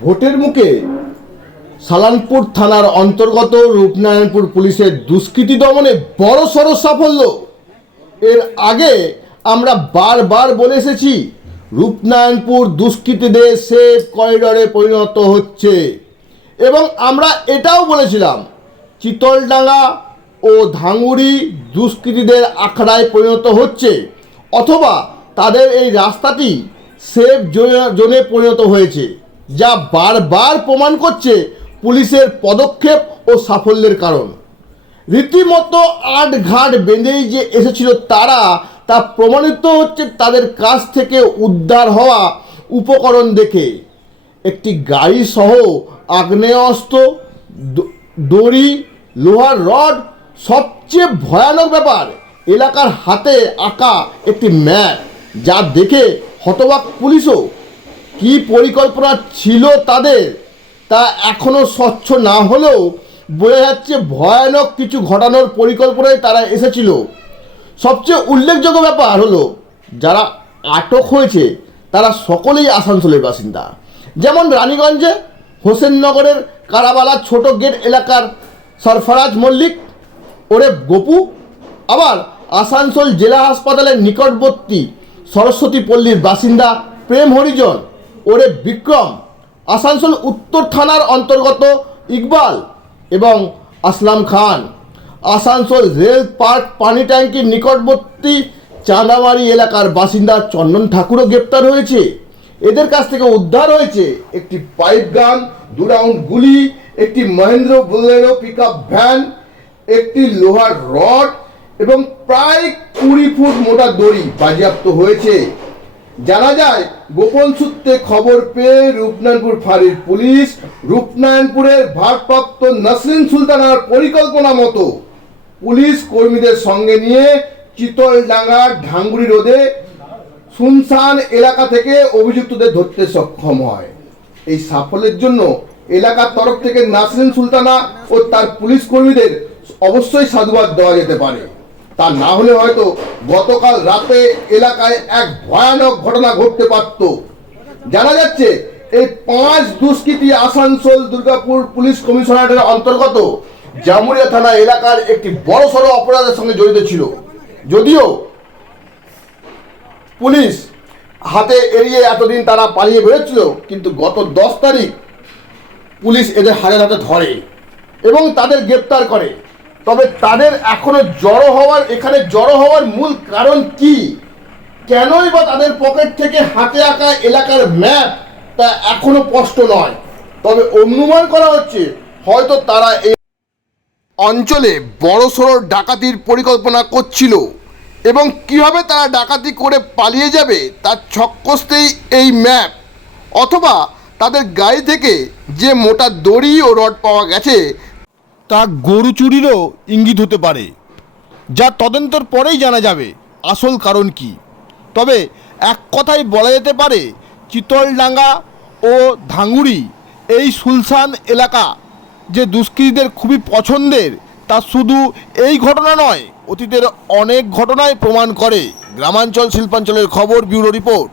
ভোটের মুখে সালানপুর থানার অন্তর্গত রূপনারায়ণপুর পুলিশের দুষ্কৃতী দমনে বড় সড় সাফল্য। এর আগে আমরা বারবার বলে এসেছি, রূপনারায়ণপুর দুষ্কৃতীদের সেফ করিডরে পরিণত হচ্ছে। এবং আমরা এটাও বলেছিলাম, চিতলডাঙ্গা ও ধাঙ্গুড়ি দুষ্কৃতীদের আখড়ায় পরিণত হচ্ছে, অথবা তাদের এই রাস্তাটি সেফ জোনে- জোনে পরিণত হয়েছে। যা বারবার প্রমাণ করছে পুলিশের পদক্ষেপ ও সাফল্যের কারণ। রীতিমতো আট ঘাট বেঁধেই যে এসেছিল তারা, তা প্রমাণিত হচ্ছে তাদের কাছ থেকে উদ্ধার হওয়া উপকরণ দেখে। একটি গাড়ি সহ আগ্নেয়াস্ত্র দড়ি, লোহার রড, সবচেয়ে ভয়ানক ব্যাপার, এলাকার হাতে আঁকা একটি ম্যাপ, যা দেখে হতবাক পুলিশও কি পরিকল্পনা ছিল তাদের তা এখনও স্বচ্ছ না হলেও বোঝা যাচ্ছে ভয়ানক কিছু ঘটানোর পরিকল্পনায় তারা এসেছিল। সবচেয়ে উল্লেখযোগ্য ব্যাপার হলো, যারা আটক হয়েছে, তারা সকলেই আসানসোলের বাসিন্দা। যেমন রানীগঞ্জে হোসেননগরের কারাবালা ছোট গেট এলাকার সরফরাজ মল্লিক, ওরে গোপু, আবার আসানসোল জেলা হাসপাতালের নিকটবর্তী সরস্বতী পল্লীর বাসিন্দা প্রেম হরিজন। ওরে বিক্রম, আসানসোল উত্তর থানার অন্তর্গত ইকবাল এবং আসলাম খান। আসানসোল রেল পার্ক পানি ট্যাঙ্কির নিকটবর্তী চাঁদামারি এলাকার বাসিন্দা চন্দন ঠাকুরও গ্রেপ্তার হয়েছে। এদের কাছ থেকে উদ্ধার হয়েছে একটি পাইপ গান, দু রাউন্ড গুলি, একটি মহেন্দ্র বোলেরো পিক ভ্যান একটি লোহার রড এবং প্রায় কুড়ি ফুট মোটা দড়ি বাজেয়াপ্ত হয়েছে। জানা যায়, গোপন সূত্রে খবর পেয়ে রূপনারায়ণপুর ফাঁড়ির পুলিশ রূপনারায়ণপুরের ভারপ্রাপ্ত নাসরিন সুলতানার পরিকল্পনা মতো পুলিশ কর্মীদের সঙ্গে নিয়ে চিতলডাঙ্গার ঢাঙ্গুড়ি রোদে শুনশান এলাকা থেকে অভিযুক্তদের ধরতে সক্ষম হয়। এই সাফল্যের জন্য এলাকার তরফ থেকে নাসরিন সুলতানা ও তার পুলিশ কর্মীদের অবশ্যই সাধুবাদ দেওয়া যেতে পারে। তা না হলে হয়তো গতকাল রাতে এলাকায় এক ভয়ানক ঘটনা ঘটতে পারত। জানা যাচ্ছে, এই পাঁচ দুষ্কৃতী আসানসোল দুর্গাপুর পুলিশ কমিশনারেটের অন্তর্গত জামুরিয়া থানা এলাকার একটি বড়সড় অপরাধের সঙ্গে জড়িত ছিল। যদিও পুলিশ হাতে এড়িয়ে এতদিন তারা পালিয়ে বেরোচ্ছিল, কিন্তু গত দশ তারিখ পুলিশ এদের হাতে হাতে ধরে এবং তাদের গ্রেপ্তার করে। তবে তাদের এখনও জড়ো হওয়ার, এখানে জড়ো হওয়ার মূল কারণ কি? কেনই বা তাদের পকেট থেকে হাতে আঁকা এলাকার ম্যাপ তা এখনও স্পষ্ট নয়। তবে অনুমান করা হচ্ছে, হয়তো তারা এই অঞ্চলে বড়সড় ডাকাতির পরিকল্পনা করছিল। এবং কীভাবে তারা ডাকাতি করে পালিয়ে যাবে তার ছক্কস্তেই এই ম্যাপ, অথবা তাদের গাড়ি থেকে যে মোটা দড়ি ও রড পাওয়া গেছে তা গরু চুরিরও ইঙ্গিত হতে পারে, যা তদন্তর পরেই জানা যাবে আসল কারণ কি। তবে এক কথায় বলা যেতে পারে, চিতলডাঙ্গা ও ধাঙ্গুড়ি এই সুলসান এলাকা যে দুষ্কৃতীদের খুবই পছন্দের, তা শুধু এই ঘটনা নয়, অতীতের অনেক ঘটনায় প্রমাণ করে। গ্রামাঞ্চল, শিল্পাঞ্চলের খবর, ব্যুরো রিপোর্ট।